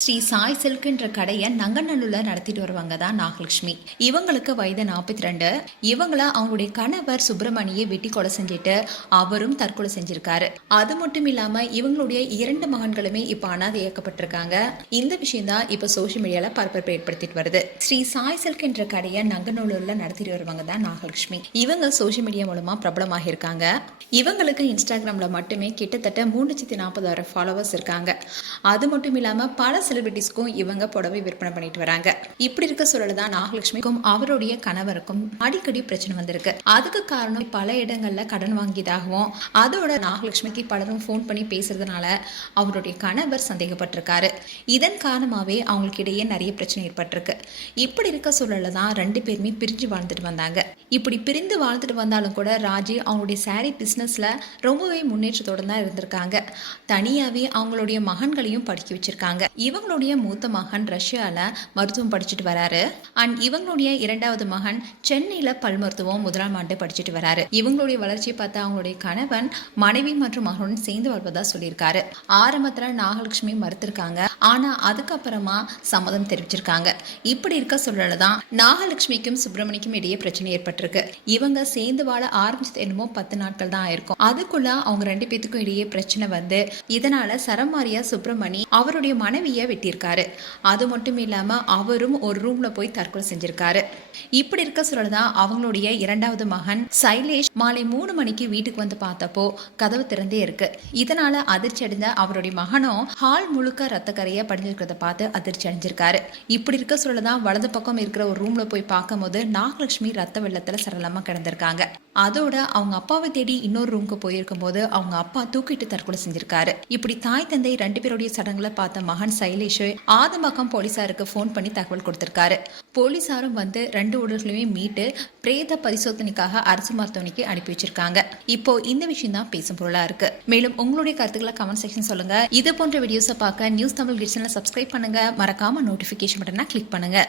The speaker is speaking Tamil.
ஸ்ரீ சாய் சில்க்ன்ற கடையை நங்கநல்லூர்ல நடத்திட்டு வருவாங்க தான் நாகலட்சுமி. இவங்களுக்கு வயது 42. இவங்கள அவங்களுடைய கணவர் சுப்பிரமணியை வெட்டி கொலை செஞ்சுட்டு அவரும் தற்கொலை செஞ்சிருக்காரு. அது மட்டும் இல்லாம இவங்களுடைய 2 மகன்களுமே இப்ப அனாதையாக்கப்பட்டிருக்காங்க. இந்த விஷயம் தான் இப்ப சோசியல் மீடியால பரபரப்பை ஏற்படுத்திட்டு வருது. ஸ்ரீ சாய் சில்க் என்ற கடையை நங்கநல்லூர்ல நடத்திட்டு வருவாங்க தான் நாகலட்சுமி. இவங்க சோசியல் மீடியா மூலமா பிரபலமாக இருக்காங்க. இவங்களுக்கு இன்ஸ்டாகிராம்ல மட்டுமே கிட்டத்தட்ட 340,000 ஃபாலோவர்ஸ் இருக்காங்க. அது மட்டும் இல்லாம பல செலிபிரிட்டிஸ்க்கும் இவங்க புடவை விற்பனை பண்ணிட்டு வராங்க. இப்படி இருக்க சொல்லதான் நாகலட்சுமிக்கும் அவருடைய கணவருக்கும் அடிக்கடி பிரச்சனை வந்திருக்கு. அதுக்கு காரணம் பல இடங்கள்ல கடன் வாங்கியதாகவும் அதோட நாகலட்சுமிக்கு பலரும் போன் பண்ணி பேசுறதுனால அவருடைய கணவர் சந்தேகப்பட்டிருக்காரு. இதன் காரணமாவே அவங்களுக்கு இடையே நிறைய பிரச்சனை ஏற்பட்டிருக்கு. இப்படி இருக்க சொல்லதான் 2 பேருமே பிரிஞ்சு வாழ்ந்துட்டு வந்தாங்க. இப்படி பிரிந்து வாழ்ந்துட்டு வந்தாலும் கூட ராஜி அவங்களுடைய சாரி பிசினஸ்ல ரொம்பவே முன்னேற்றத்தோட தான் இருந்திருக்காங்க. தனியாவே அவங்களுடைய மகன்களையும் படிக்க வச்சிருக்காங்க. இவங்களுடைய மூத்த மகன் ரஷ்யால மருத்துவம் படிச்சுட்டு வராரு. அண்ட் இவங்களுடைய 2வது மகன் சென்னையில பல் மருத்துவம் 1ஆம் ஆண்டு படிச்சுட்டு வராரு. இவங்களுடைய வளர்ச்சியை பார்த்து அவங்களுடைய கணவன் மனைவி மற்றும் மகனுடன் சேர்ந்து வாழ்வதா சொல்லியிருக்காரு. ஆரம்பத்துல நாகலட்சுமி மறுத்திருக்காங்க. ஆனா அதுக்கப்புறமா சம்மதம் தெரிவிச்சிருக்காங்க. இப்படி இருக்க சொல்லதான் நாகலட்சுமிக்கும் சுப்பிரமணிக்கும் இடையே பிரச்சனை ஏற்பட்டிருக்கு. இவங்க சேர்ந்து வாழ ஆரம்பிச்சது என்னமோ 10 நாட்கள் தான் ஆயிருக்கும். அதுக்குள்ள அவங்க 2 பேத்துக்கும் இடையே பிரச்சனை வந்து இதனால சரமாரியா சுப்பிரமணி அவருடைய மனைவியை வெட்டியிருக்காரு. அது மட்டும் இல்லாம அவரும் ஒரு ரூம்ல போய் தற்கொலை செஞ்சிருக்காரு. இப்படி இருக்க சொல்லதான் அவங்களுடைய 2வது மகன் சைலேஷ் மாலை 3 மணிக்கு வீட்டுக்கு வந்து பார்த்தப்போ கதவு திறந்தே இருக்கு. இதனால அதிர்ச்சி அடைஞ்ச அவருடைய மகனும் ஹால் முழுக்க ரத்த கரையா படிஞ்சிருக்கிறத பார்த்து அதிர்ச்சி அடைஞ்சிருக்காரு. இப்படி இருக்க சொல்லதான் வலது பக்கம் இருக்கிற ஒரு ரூம்ல போய் பார்க்கும் போது நாகலட்சுமி ரத்த வெள்ளத்துல சரளமா கிடந்திருக்காங்க. அதோட அவங்க அப்பாவை தேடி இன்னொரு ரூமுக்கு போயிருக்கும் போது அவங்க அப்பா தூக்கிட்டு தற்கொலை செஞ்சிருக்காரு. இப்படி தாய் தந்தை 2 பேருடைய சடங்குல பார்த்த மகன் சைலேஷ் ஆதம்பாக்கம் போலீசாருக்கு போன் பண்ணி தகவல் கொடுத்திருக்காரு. போலீசாரும் வந்து 2 உடல்களையுமே மீட்டு பிரேத பரிசோதனைக்காக அரசு மருத்துவமனைக்கு அனுப்பி வச்சிருக்காங்க. இப்போ இந்த விஷயம் தான் பேசும் பொருளா இருக்கு. மேலும் உங்களுடைய கருத்துக்களை கமெண்ட் செக்ஷன் சொல்லுங்க. இது போன்ற வீடியோஸை பார்க்க நியூஸ் தமிழ் கிட்ஸ்ல சப்ஸ்கிரைப் பண்ணுங்க. மறக்காம நோட்டிபிகேஷன் பட்டனை கிளிக் பண்ணுங்க.